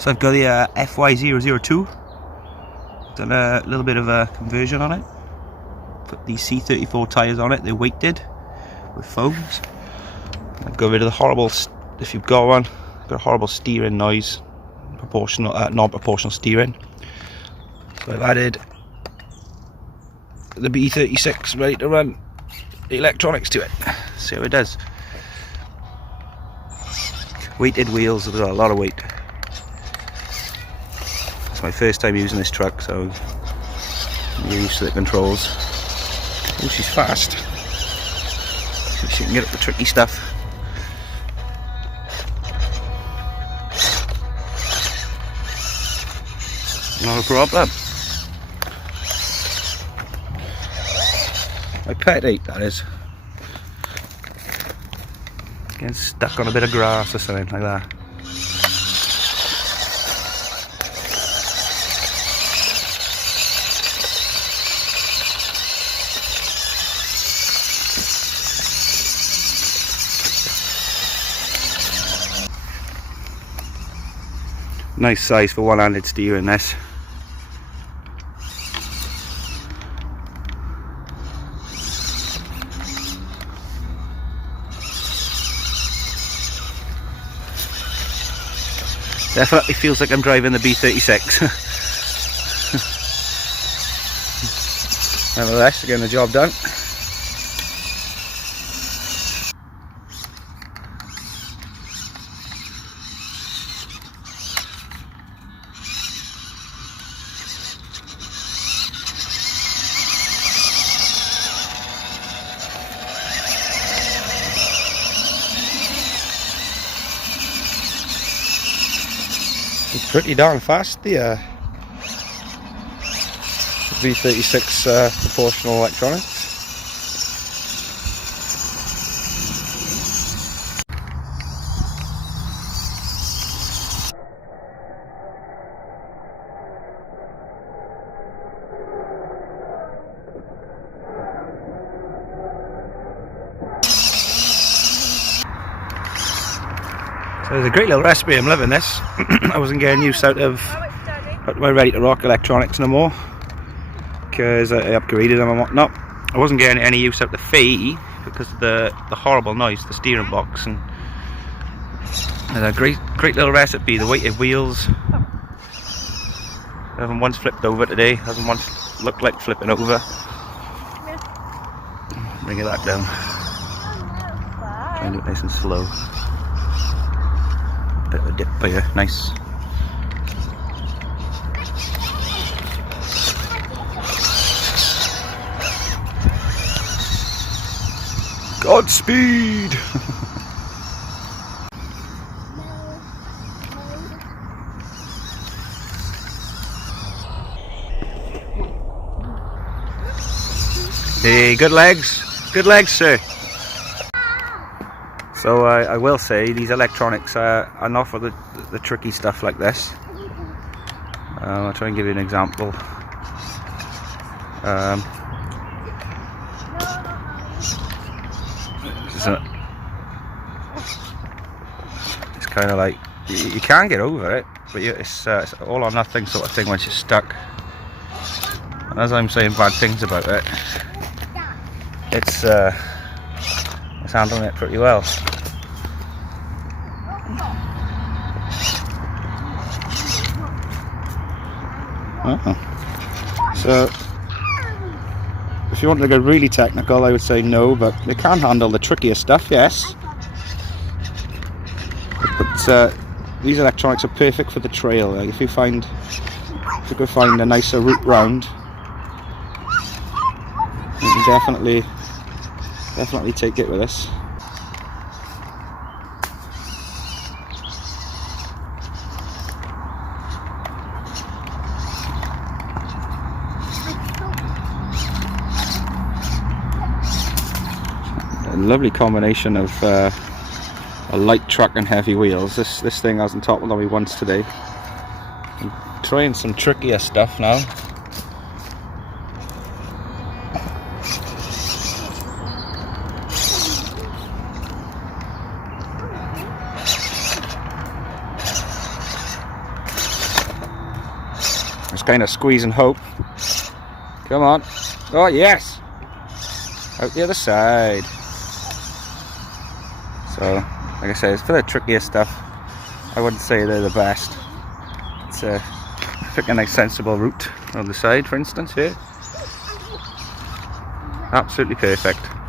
So I've got the FY002. Done a little bit of a conversion on it. Put these C34 tyres on it. They're weighted with foams. I've got rid of the horrible, if you've got one, got a horrible steering noise, proportional, non-proportional steering. So I've added the B36 ready to run the electronics to it. See how it does. Weighted wheels, have got a lot of weight. It's my first time using this truck, so I'm used to the controls. Oh, she's fast. She can get up the tricky stuff. Not a problem. My pet ate, that is. Getting stuck on a bit of grass or something like that. Nice size for one-handed steering this. Definitely feels like I'm driving the B36. Nevertheless, getting the job done. It's pretty darn fast, the V36 proportional electronics. So there's a great little recipe, I'm loving this. I wasn't getting use out of my ready to rock electronics no more because I upgraded them and whatnot. I wasn't getting any use out of the Fayee because of the horrible noise, the steering box, and a great little recipe. The weighted wheels. I haven't once flipped over today, hasn't once looked like flipping over. Bring it back down. Try and do it nice and slow. Bit of a dip here, nice. Godspeed! Hey, good legs, sir. So I will say these electronics are not for the tricky stuff like this. I'll try and give you an example. It's kind of like you can get over it, but it's all or nothing sort of thing once you're stuck. And as I'm saying bad things about it, it's handling it pretty well. So if you want to go really technical, I would say no, but it can handle the trickier stuff, yes. But these electronics are perfect for the trail. Like if you go find a nicer route round, you can definitely take it with us. A lovely combination of a light truck and heavy wheels. This thing hasn't toppled on me once today. I'm trying some trickier stuff now. kind of squeeze and hope. Come on. Oh yes! Out the other side. So, like I say, it's for the trickier stuff. I wouldn't say they're the best. It's a freaking nice sensible route on the side, for instance, here. Absolutely perfect.